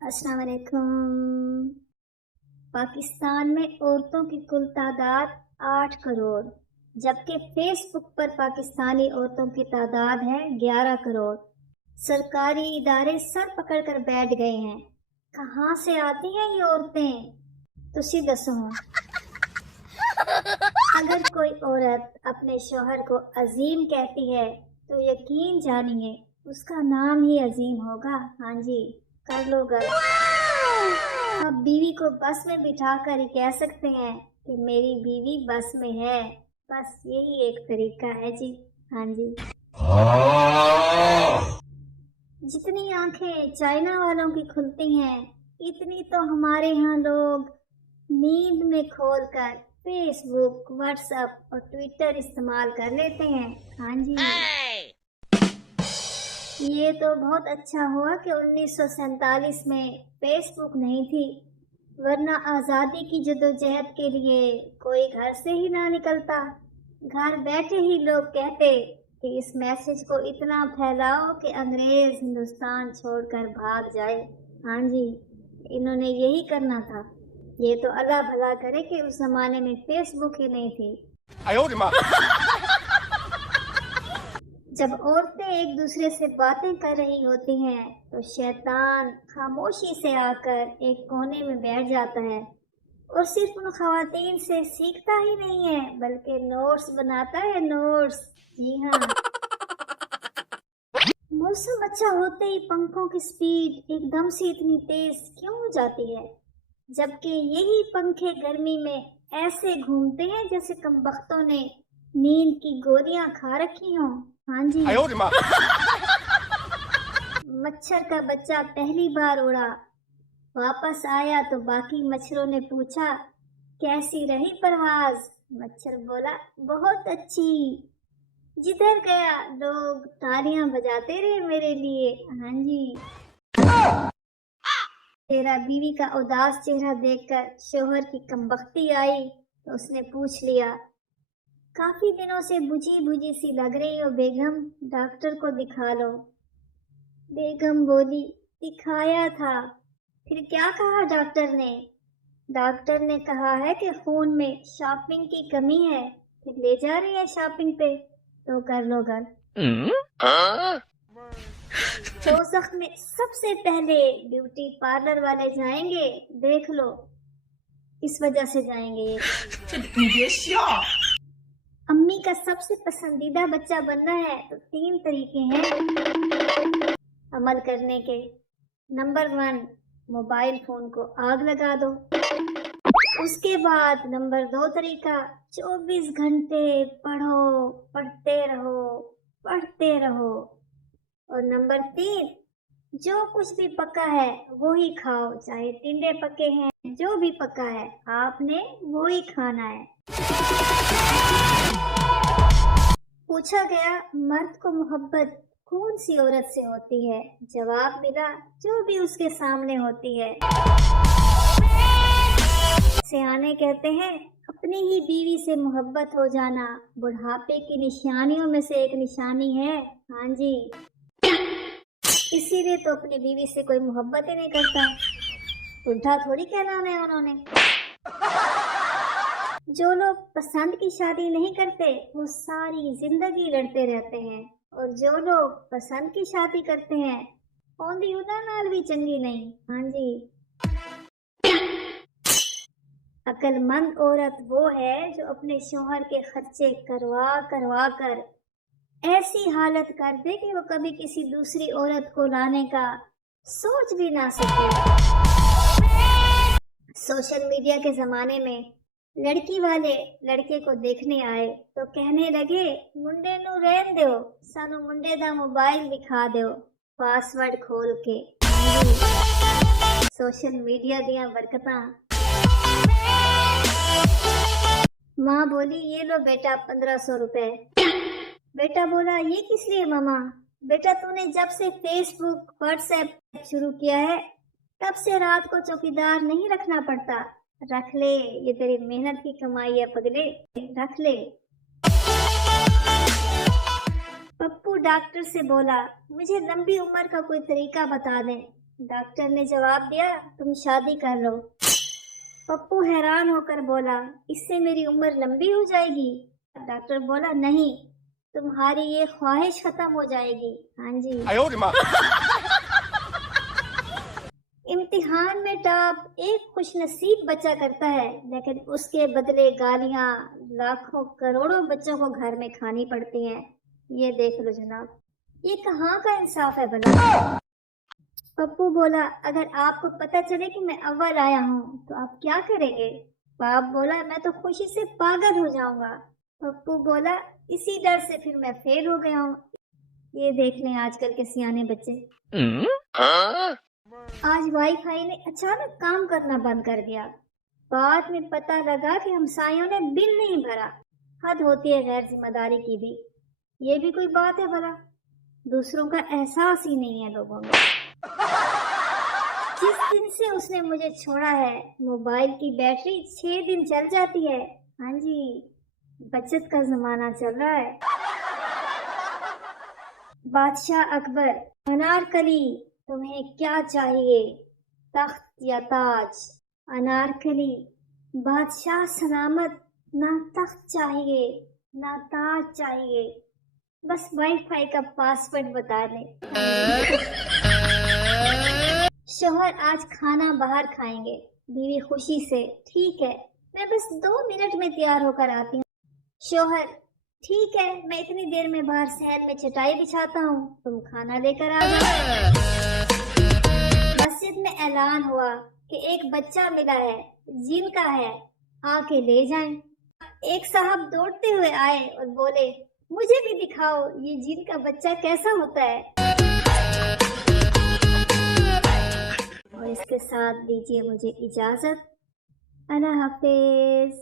अस्सलाम वालेकुम। पाकिस्तान में औरतों की कुल तादाद 8 करोड़, जबकि फेसबुक पर पाकिस्तानी औरतों की तादाद है 11 करोड़। सरकारी इदारे सर पकड़ कर बैठ गए हैं। कहाँ से आती हैं ये औरतें? तुसी दसो। अगर कोई औरत अपने शोहर को अजीम कहती है तो यकीन जानिए उसका नाम ही अजीम होगा। हाँ जी, कर लो गल। आप बीवी को बस में बिठा कर ही कह सकते हैं कि मेरी बीवी बस में है। बस यही एक तरीका है जी। हाँ जी। जितनी आंखें चाइना वालों की खुलती हैं, इतनी तो हमारे यहाँ लोग नींद में खोलकर फेसबुक, व्हाट्सएप और ट्विटर इस्तेमाल कर लेते हैं। हाँ जी। ये तो बहुत अच्छा हुआ कि 1947 में फेसबुक नहीं थी, वरना आज़ादी की जदोजहद के लिए कोई घर से ही ना निकलता। घर बैठे ही लोग कहते कि इस मैसेज को इतना फैलाओ कि अंग्रेज हिंदुस्तान छोड़कर भाग जाए। हाँ जी, इन्होंने यही करना था। ये तो अल्लाह भला करे कि उस जमाने में फेसबुक ही नहीं थी। जब औरतें एक दूसरे से बातें कर रही होती हैं तो शैतान खामोशी से आकर एक कोने में बैठ जाता है और सिर्फ उन खवातीन से सीखता ही नहीं है बल्कि नोट्स बनाता है। नोट्स, जी हाँ। मौसम अच्छा होते ही पंखों की स्पीड एकदम से इतनी तेज क्यों हो जाती है, जबकि यही पंखे गर्मी में ऐसे घूमते हैं जैसे कमबख्तों ने नींद की गोलियां खा रखी हों। हाँ जी। मच्छर का बच्चा पहली बार उड़ा, वापस आया तो बाकी मच्छरों ने पूछा कैसी रही परवाज। मच्छर बोला बहुत अच्छी। जिधर गया लोग तालियां बजाते रहे मेरे लिए। हाँ जी। तेरा बीवी का उदास चेहरा देखकर शोहर की कमबख्ती आई तो उसने पूछ लिया, काफी दिनों से बुझी बुझी सी लग रही हो बेगम, डॉक्टर को दिखा लो। बेगम बोली, दिखाया था। फिर क्या कहा डॉक्टर ने? डॉक्टर ने कहा है कि खून में शॉपिंग की कमी है। फिर ले जा रही है शॉपिंग पे, तो कर लो घर। दोज़ख में सबसे पहले ब्यूटी पार्लर वाले जाएंगे, देख लो। इस वजह से जाएंगे ये। अम्मी का सबसे पसंदीदा बच्चा बनना है तो 3 तरीके हैं अमल करने के। नंबर 1, मोबाइल फोन को आग लगा दो। उसके बाद नंबर 2 तरीका, 24 घंटे पढ़ो, पढ़ते रहो, पढ़ते रहो। और नंबर 3, जो कुछ भी पका है वो ही खाओ, चाहे टिंडे पके हैं, जो भी पका है आपने वो ही खाना है। पूछा गया मर्द को मोहब्बत कौन सी औरत से होती है? जवाब मिला, जो भी उसके सामने होती है। सियाने कहते हैं अपनी ही बीवी से मोहब्बत हो जाना बुढ़ापे की निशानियों में से एक निशानी है। हाँ जी, इसीलिए तो अपनी बीवी से कोई मोहब्बत ही नहीं करता। बुढ़ा थोड़ी कहलाना है उन्होंने। जो लोग पसंद की शादी नहीं करते वो सारी जिंदगी लड़ते रहते हैं, और जो लोग पसंद की शादी करते हैं औंधी उदा नाल भी चंगी नहीं। हाँ जी। अक्लमंद औरत वो है जो अपने शोहर के खर्चे करवा करवा कर ऐसी हालत कर दे कि वो कभी किसी दूसरी औरत को लाने का सोच भी ना सके। सोशल मीडिया के जमाने में लड़की वाले लड़के को देखने आए तो कहने लगे मुंडे नू रहन दो, सानू मुंडे दा मोबाइल दिखा दो पासवर्ड खोल के। सोशल मीडिया दियां बरकतां। माँ बोली ये लो बेटा 1500 रुपए। बेटा बोला ये किस लिए मामा? बेटा तूने जब से फेसबुक व्हाट्सएप शुरू किया है तब से रात को चौकीदार नहीं रखना पड़ता। रख ले, ये तेरी मेहनत की कमाई है पगले, रख ले। पप्पू डॉक्टर से बोला मुझे लंबी उम्र का कोई तरीका बता दें। डॉक्टर ने जवाब दिया, तुम शादी कर लो। पप्पू हैरान होकर बोला, इससे मेरी उम्र लंबी हो जाएगी। डॉक्टर बोला, नहीं, तुम्हारी ये ख्वाहिश खत्म हो जाएगी। हाँ जी। इम्तिहान में टॉप एक खुशनसीब बच्चा करता है, लेकिन उसके बदले गालियां लाखों करोड़ों बच्चों को घर में खानी पड़ती हैं। ये देख लो जनाब, ये कहाँ का इंसाफ है भला। पप्पू बोला, अगर आपको पता चले कि मैं अव्वल आया हूँ तो आप क्या करेंगे? बाप बोला, मैं तो खुशी से पागल हो जाऊंगा। पप्पू बोला, इसी डर से फिर मैं फेल हो गया हूँ। ये देख लें आजकल के सियाने बच्चे। आज वाईफाई ने अचानक काम करना बंद कर दिया। बाद में पता लगा कि हमसायों ने बिल नहीं भरा। हद होती है गैर जिम्मेदारी की भी। ये भी कोई बात है भला? दूसरों का एहसास ही नहीं है लोगों में। जिस दिन से उसने मुझे छोड़ा है, मोबाइल की बैटरी 6 दिन चल जाती है। हाँ जी, बचत का जमाना चल रहा है। बादशाह अकबर, अनारकली, तुम्हें क्या चाहिए, तख्त या ताज? अनारकली, बादशाह सलामत, ना तख्त चाहिए ना ताज चाहिए, बस वाईफाई का पासवर्ड बता दे। शोहर, आज खाना बाहर खाएंगे। बीवी खुशी से, ठीक है, मैं बस 2 मिनट में तैयार होकर आती हूँ। शोहर, ठीक है, मैं इतनी देर में बाहर सहन में चटाई बिछाता हूँ, तुम खाना लेकर आ जाओ। मस्जिद में ऐलान हुआ कि एक बच्चा मिला है, जिन का है, आके ले जाएं। एक साहब दौड़ते हुए आए और बोले, मुझे भी दिखाओ ये जिन का बच्चा कैसा होता है। और इसके साथ दीजिए मुझे इजाजत। अल्लाह हाफिज।